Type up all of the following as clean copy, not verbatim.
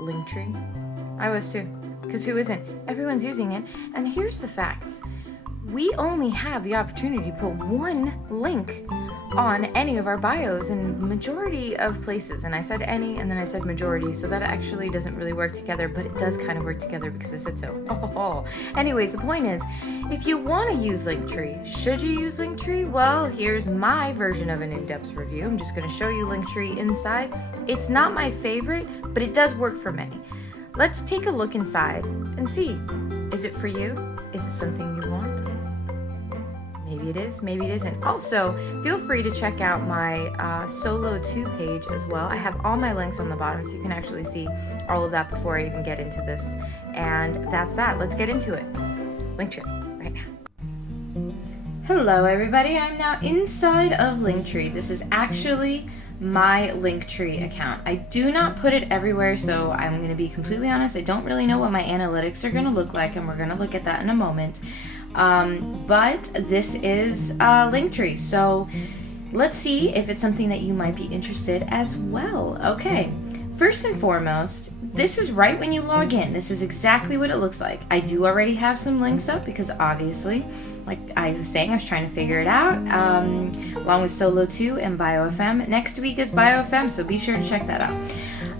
Linktree? I was too. Because who isn't? Everyone's using it. And here's the facts. We only have the opportunity to put one link on any of our bios in majority of places. And I said any, and then I said majority, so that actually doesn't really work together, but it does kind of work together because I said so. Anyways, the point is, if you want to use Linktree, should you use Linktree? Well, here's my version of an in-depth review. I'm just going to show you Linktree inside. It's not my favorite, but it does work for many. Let's take a look inside and see. Is it for you? Is it something you want? Maybe it is, maybe it isn't. Also, feel free to check out my Solo 2 page as well. I have all my links on the bottom so you can actually see all of that before I even get into this. And that's that. Let's get into it. Linktree, right now. Hello everybody, I'm now inside of Linktree. This is actually my Linktree account. I do not put it everywhere, so I'm going to be completely honest. I don't really know what my analytics are going to look like, and we're going to look at that in a moment. But this is Linktree, so let's see if it's something that you might be interested as well. Okay, first and foremost, this is right when you log in. This is exactly what it looks like. I do already have some links up because obviously, like I was saying, I was trying to figure it out, along with Solo 2 and BioFM. Next week is BioFM, so be sure to check that out.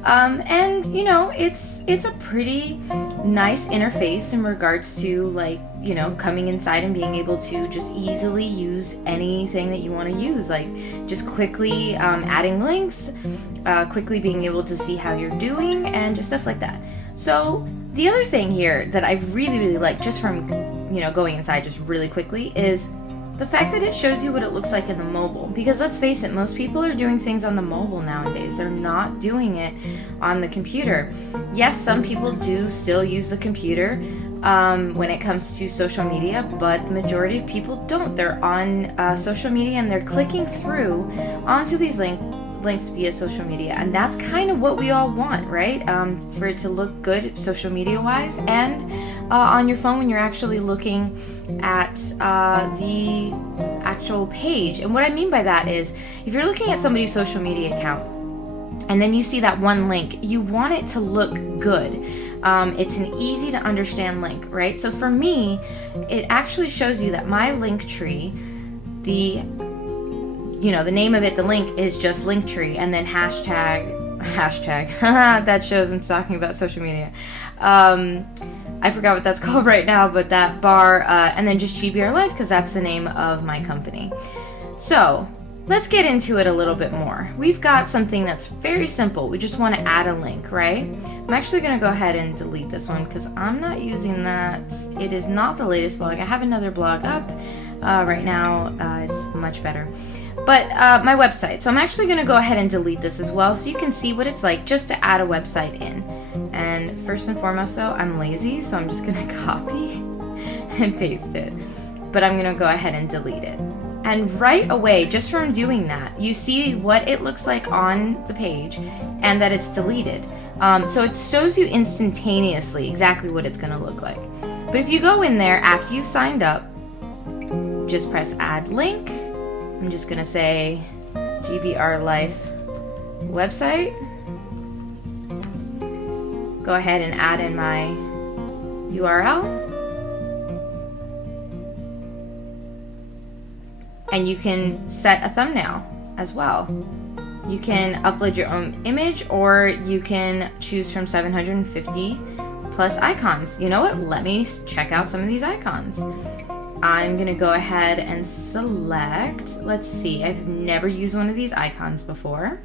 And you know, it's a pretty nice interface in regards to, like, you know, coming inside and being able to just easily use anything that you want to use, like just quickly adding links, quickly being able to see how you're doing, and just stuff like that. So the other thing here that I really like, just from, you know, going inside just really quickly, is the fact that it shows you what it looks like in the mobile. Because let's face it, most people are doing things on the mobile nowadays. They're not doing it on the computer. Yes, some people do still use the computer when it comes to social media, but the majority of people don't. They're on social media and they're clicking through onto these links via social media, and that's kind of what we all want, right? For it to look good social media wise, and on your phone when you're actually looking at the actual page. And what I mean by that is, if you're looking at somebody's social media account and then you see that one link, you want it to look good. It's an easy to understand link, right? So for me, it actually shows you that my Linktree, the name of it, the link is just Linktree, and then hashtag, that shows I'm talking about social media. I forgot what that's called right now, but that bar, and then just GBR Life, because that's the name of my company. So let's get into it a little bit more. We've got something that's very simple. We just want to add a link, right? I'm actually going to go ahead and delete this one because I'm not using that. It is not the latest blog. I have another blog up right now. It's much better. But my website. So I'm actually going to go ahead and delete this as well so you can see what it's like just to add a website in. And first and foremost though, I'm lazy, so I'm just going to copy and paste it. But I'm going to go ahead and delete it. And right away, just from doing that, you see what it looks like on the page and that it's deleted. So it shows you instantaneously exactly what it's going to look like. But if you go in there after you've signed up, just press add link. I'm just going to say GBR Life website. Go ahead and add in my URL. And you can set a thumbnail as well. You can upload your own image, or you can choose from 750 plus icons. You know what? Let me check out some of these icons. I'm gonna go ahead and select, let's see, I've never used one of these icons before.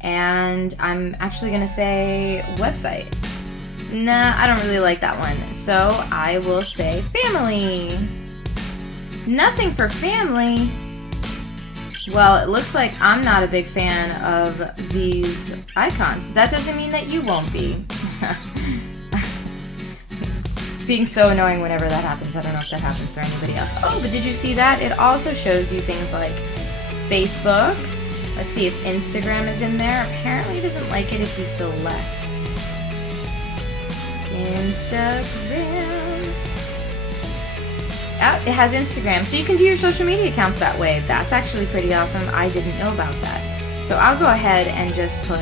And I'm actually gonna say website. Nah, I don't really like that one. So I will say family. Nothing for family. Well, it looks like I'm not a big fan of these icons, but that doesn't mean that you won't be. It's being so annoying whenever that happens. I don't know if that happens for anybody else. Oh, but did you see that? It also shows you things like Facebook. Let's see if Instagram is in there. Apparently it doesn't like it if you select Instagram. Oh, it has Instagram, so you can do your social media accounts that way. That's actually pretty awesome. I didn't know about that. So I'll go ahead and just put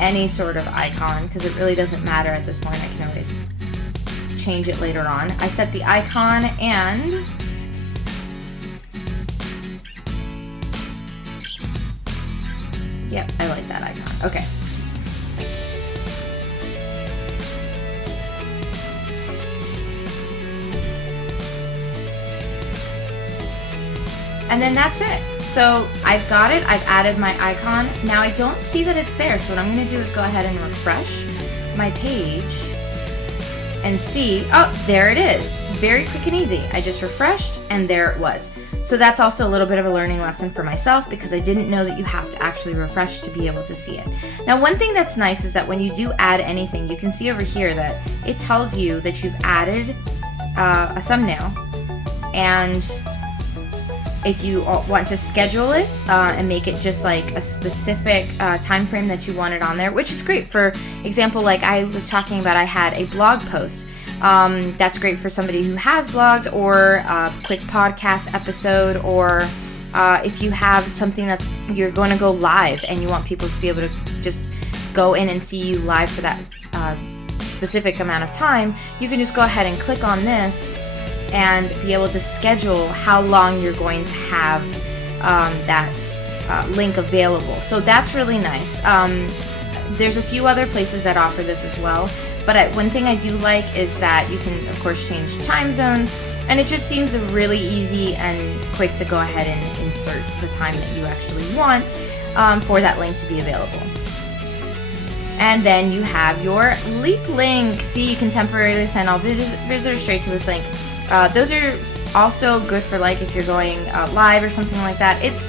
any sort of icon because it really doesn't matter at this point. I can always change it later on. I set the icon and yep, I like that icon. Okay. And then that's it. So I've got it, I've added my icon. Now I don't see that it's there, so what I'm gonna do is go ahead and refresh my page and see, oh, there it is. Very quick and easy. I just refreshed and there it was. So that's also a little bit of a learning lesson for myself because I didn't know that you have to actually refresh to be able to see it. Now, one thing that's nice is that when you do add anything, you can see over here that it tells you that you've added a thumbnail, and if you want to schedule it and make it just like a specific time frame that you want it on there, which is great. For example, like I was talking about, I had a blog post. That's great for somebody who has blogs, or a quick podcast episode, or if you have something that you're going to go live and you want people to be able to just go in and see you live for that specific amount of time, you can just go ahead and click on this and be able to schedule how long you're going to have that link available. So that's really nice. There's a few other places that offer this as well, but one thing I do like is that you can, of course, change time zones, and it just seems really easy and quick to go ahead and insert the time that you actually want for that link to be available. And then you have your Leap link. See, you can temporarily send all visitors straight to this link. Those are also good for like if you're going live or something like that. It's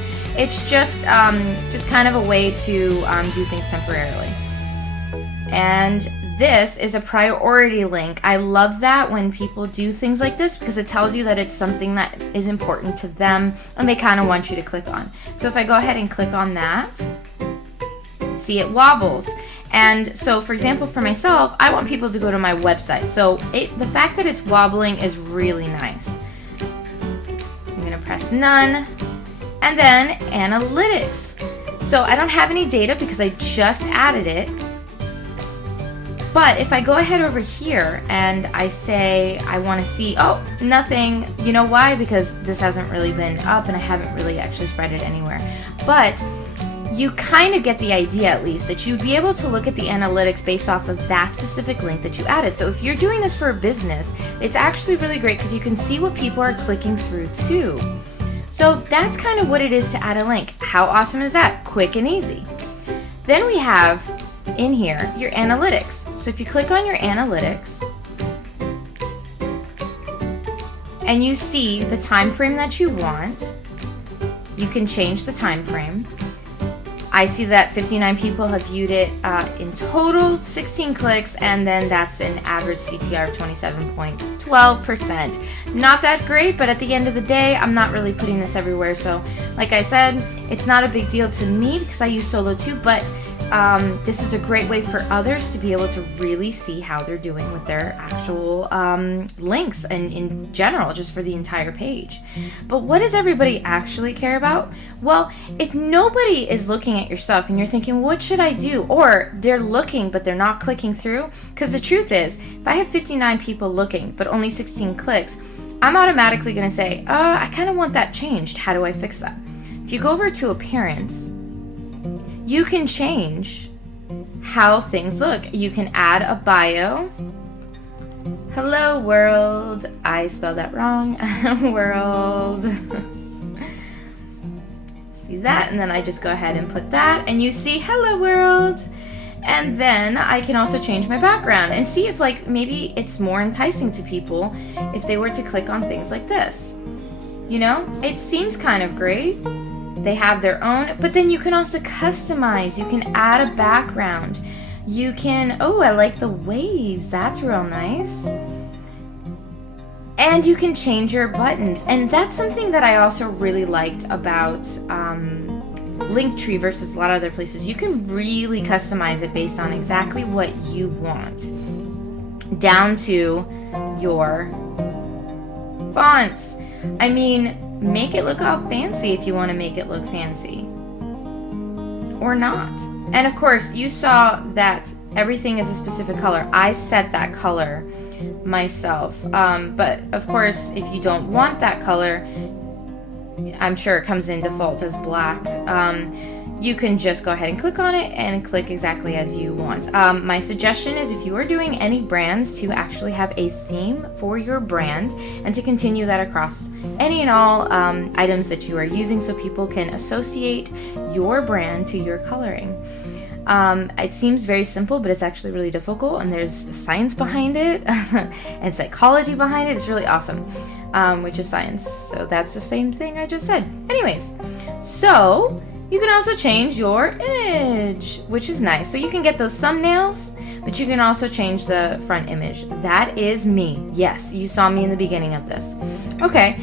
just kind of a way to do things temporarily. And this is a priority link. I love that when people do things like this because it tells you that it's something that is important to them and they kind of want you to click on. So if I go ahead and click on that, see, it wobbles. And so, for example, for myself, I want people to go to my website. So the fact that it's wobbling is really nice. I'm going to press none. And then analytics. So I don't have any data because I just added it. But if I go ahead over here and I say I want to see, oh, nothing. You know why? Because this hasn't really been up and I haven't really actually spread it anywhere. But you kind of get the idea, at least, that you'd be able to look at the analytics based off of that specific link that you added. So if you're doing this for a business, it's actually really great because you can see what people are clicking through too. So that's kind of what it is to add a link. How awesome is that? Quick and easy. Then we have in here your analytics. So if you click on your analytics and you see the time frame that you want, you can change the time frame. I see that 59 people have viewed it in total, 16 clicks, and then that's an average CTR of 27.12%. Not that great, but at the end of the day, I'm not really putting this everywhere. So like I said, it's not a big deal to me because I use Solo too, but this is a great way for others to be able to really see how they're doing with their actual links and in general, just for the entire page. But what does everybody actually care about? Well, if nobody is looking at your stuff and you're thinking, what should I do? Or they're looking, but they're not clicking through. Because the truth is, if I have 59 people looking, but only 16 clicks, I'm automatically going to say, I kind of want that changed. How do I fix that? If you go over to appearance, you can change how things look. You can add a bio. Hello world. I spelled that wrong. World. See that? And then I just go ahead and put that and you see hello world. And then I can also change my background and see if like maybe it's more enticing to people if they were to click on things like this. You know, it seems kind of great. They have their own, but then you can also customize. You can add a background. You can, oh, I like the waves. That's real nice. And you can change your buttons. And that's something that I also really liked about Linktree versus a lot of other places. You can really customize it based on exactly what you want, down to your fonts. I mean, make it look all fancy if you want to make it look fancy. or not. And of course, you saw that everything is a specific color. I set that color myself. But of course, if you don't want that color, I'm sure it comes in default as black. You can just go ahead and click on it and click exactly as you want. My suggestion is, if you are doing any brands, to actually have a theme for your brand and to continue that across any and all items that you are using, so people can associate your brand to your coloring. It seems very simple, but it's actually really difficult, and there's science behind it and psychology behind it. It's really awesome, which is science. So that's the same thing I just said. Anyways, so you can also change your image, which is nice. So you can get those thumbnails, but you can also change the front image. That is me. Yes, you saw me in the beginning of this. Okay.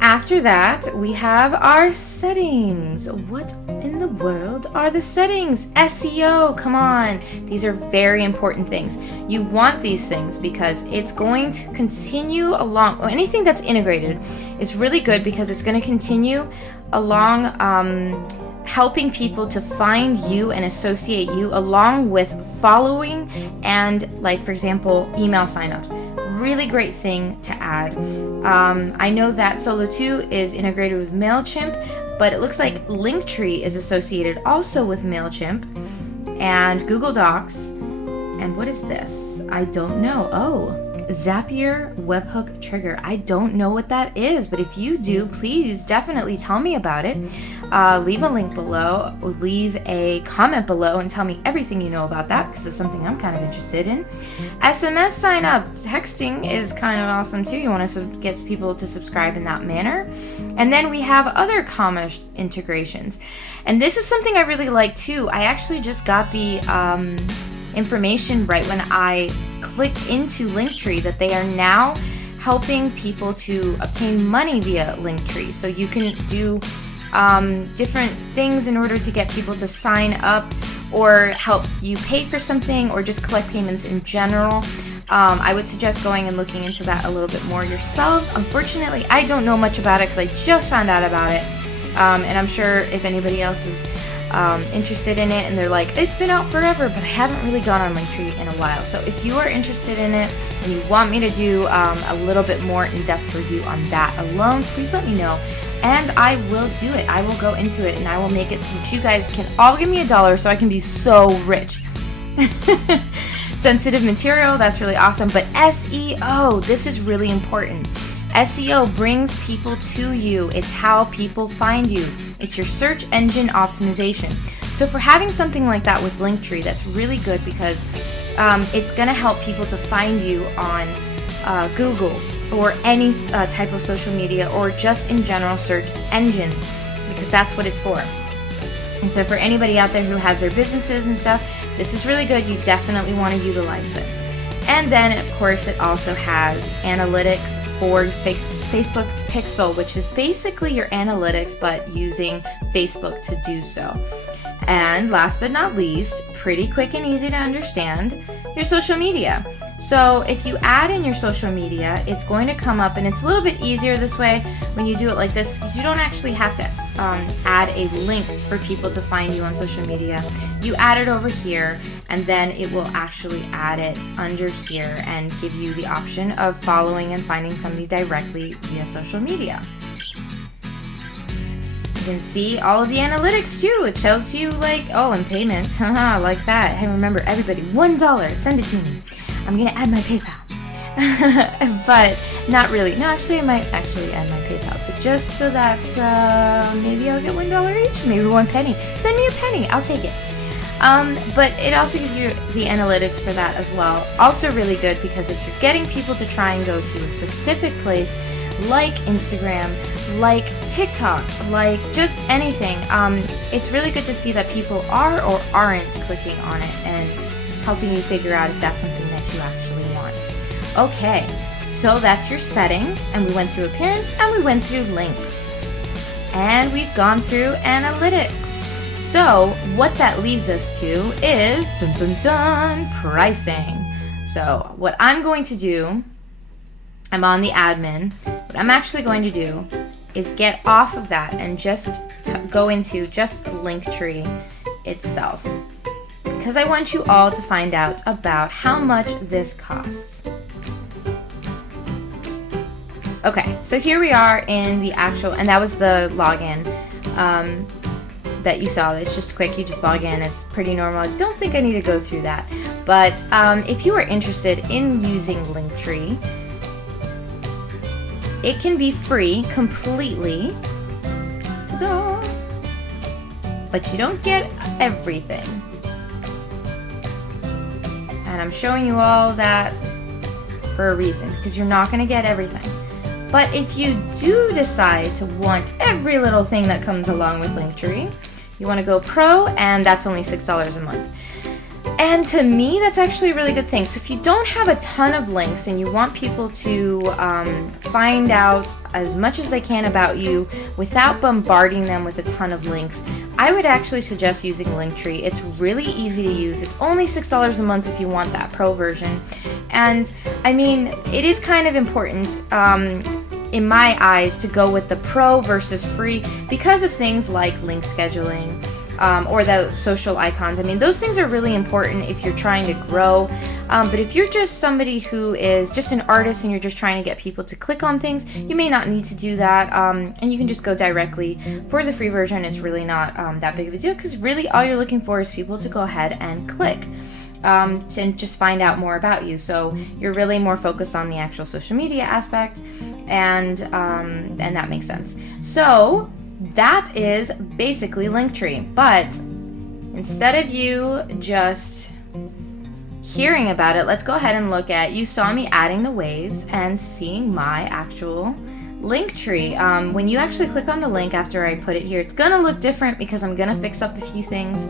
After that, we have our settings. What in the world are the settings? SEO, come on. These are very important things. You want these things because it's going to continue along. Anything that's integrated is really good because it's going to continue along helping people to find you and associate you, along with following and, like, for example, email signups. Really great thing to add. I know that Solo2 is integrated with MailChimp, but it looks like Linktree is associated also with MailChimp and Google Docs. And what is this? I don't know. Oh, Zapier webhook trigger. I don't know what that is, but if you do, please definitely tell me about it. Leave a link below, leave a comment below, and tell me everything you know about that, because it's something I'm kind of interested in. SMS sign up. Texting is kind of awesome too. You want to get people to subscribe in that manner. And then we have other commerce integrations. And this is something I really like too. I actually just got the information right when I clicked into Linktree that they are now helping people to obtain money via Linktree. So you can do different things in order to get people to sign up or help you pay for something or just collect payments in general. I would suggest going and looking into that a little bit more yourselves. Unfortunately, I don't know much about it because I just found out about it. And I'm sure if anybody else is interested in it and they're like, it's been out forever, but I haven't really gone on Linktree in a while. So if you are interested in it and you want me to do a little bit more in-depth review on that alone, please let me know and I will do it. I will go into it and I will make it so that you guys can all give me $1 so I can be so rich. Sensitive material, that's really awesome. But SEO, this is really important. SEO brings people to you. It's how people find you. It's your search engine optimization. So for having something like that with Linktree, that's really good because it's going to help people to find you on Google or any type of social media or just in general search engines, because that's what it's for. And so for anybody out there who has their businesses and stuff, this is really good. You definitely want to utilize this. And then, of course, it also has analytics for Facebook Pixel, which is basically your analytics, but using Facebook to do so. And last but not least, pretty quick and easy to understand, your social media. So if you add in your social media, it's going to come up, and it's a little bit easier this way when you do it like this, because you don't actually have to add a link for people to find you on social media. You add it over here, and then it will actually add it under here and give you the option of following and finding somebody directly via social media. You can see all of the analytics too. It tells you like, oh, and payment, haha, like that. Hey, remember, everybody, $1, send it to me. I'm gonna add my PayPal. But not really. No, actually, I might actually add my PayPal, but just so that maybe I'll get $1 each, maybe 1 penny. Send me a penny, I'll take it. But it also gives you the analytics for that as well. Also really good because if you're getting people to try and go to a specific place like Instagram, like TikTok, like just anything, it's really good to see that people are or aren't clicking on it and helping you figure out if that's something that you actually want. Okay, so that's your settings, and we went through appearance and we went through links. And we've gone through analytics. So what that leaves us to is dun dun dun pricing. So what I'm going to do, I'm on the admin. What I'm actually going to do is get off of that and just go into just Linktree itself, because I want you all to find out about how much this costs. Okay, so here we are in the actual, and that was the login that you saw. It's just quick, you just log in. It's pretty normal. I don't think I need to go through that. But if you are interested in using Linktree, it can be free completely. Ta-da! But you don't get everything. And I'm showing you all that for a reason, because you're not going to get everything. But if you do decide to want every little thing that comes along with Linktree, you want to go pro, and that's only $6 a month. And to me, that's actually a really good thing. So if you don't have a ton of links and you want people to find out as much as they can about you without bombarding them with a ton of links, I would actually suggest using Linktree. It's really easy to use. It's only $6 a month if you want that pro version. And I mean, it is kind of important in my eyes to go with the pro versus free because of things like link scheduling. Or the social icons. I mean, those things are really important if you're trying to grow. But if you're just somebody who is just an artist and you're just trying to get people to click on things, you may not need to do that. And you can just go directly for the free version. It's really not that big of a deal, because really all you're looking for is people to go ahead and click to just find out more about you. So you're really more focused on the actual social media aspect, and that makes sense. So that is basically Linktree, but instead of you just hearing about it, let's go ahead and look at, you saw me adding the waves and seeing my actual Linktree. When you actually click on the link after I put it here, it's gonna look different because I'm gonna fix up a few things,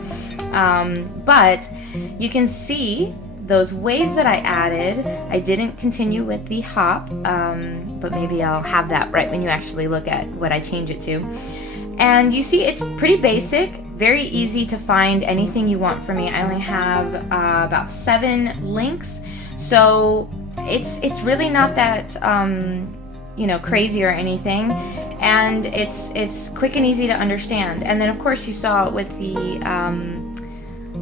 but you can see those waves that I added. I didn't continue with the hop, but maybe I'll have that right when you actually look at what I change it to. And you see it's pretty basic, very easy to find anything you want from me. I only have about 7 links, so it's really not that crazy or anything, and it's quick and easy to understand. And then of course you saw with the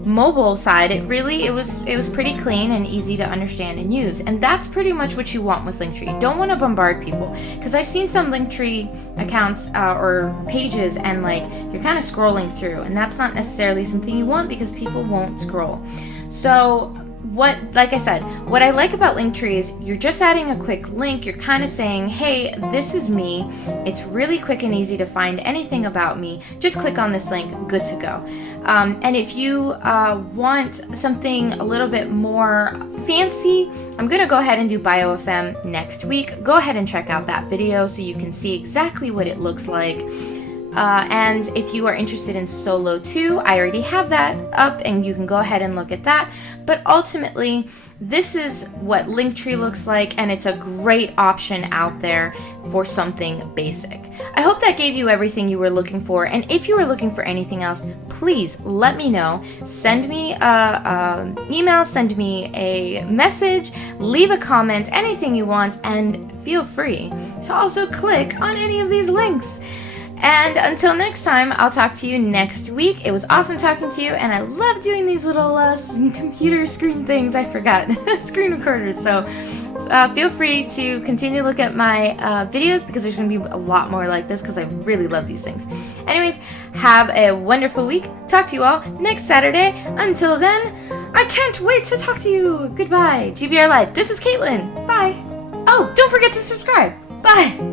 mobile side, it was pretty clean and easy to understand and use, and that's pretty much what you want with Linktree. You don't want to bombard people, because I've seen some Linktree accounts or pages and like you're kind of scrolling through, and that's not necessarily something you want because people won't scroll. So like I said, what I like about Linktree is you're just adding a quick link. You're kind of saying, hey, this is me. It's really quick and easy to find anything about me. Just click on this link, good to go. And if you want something a little bit more fancy, I'm going to go ahead and do BioFM next week. Go ahead and check out that video so you can see exactly what it looks like. And if you are interested in solo too, I already have that up and you can go ahead and look at that. But ultimately, this is what Linktree looks like, and it's a great option out there for something basic. I hope that gave you everything you were looking for, and if you were looking for anything else, please let me know. Send me an email, send me a message, leave a comment, anything you want, and feel free to also click on any of these links. And until next time, I'll talk to you next week. It was awesome talking to you, and I love doing these little computer screen things. I forgot. Screen recorders. So feel free to continue to look at my videos, because there's going to be a lot more like this, because I really love these things. Anyways, have a wonderful week. Talk to you all next Saturday. Until then, I can't wait to talk to you. Goodbye. GBR Live. This was Caitlin. Bye. Oh, don't forget to subscribe. Bye.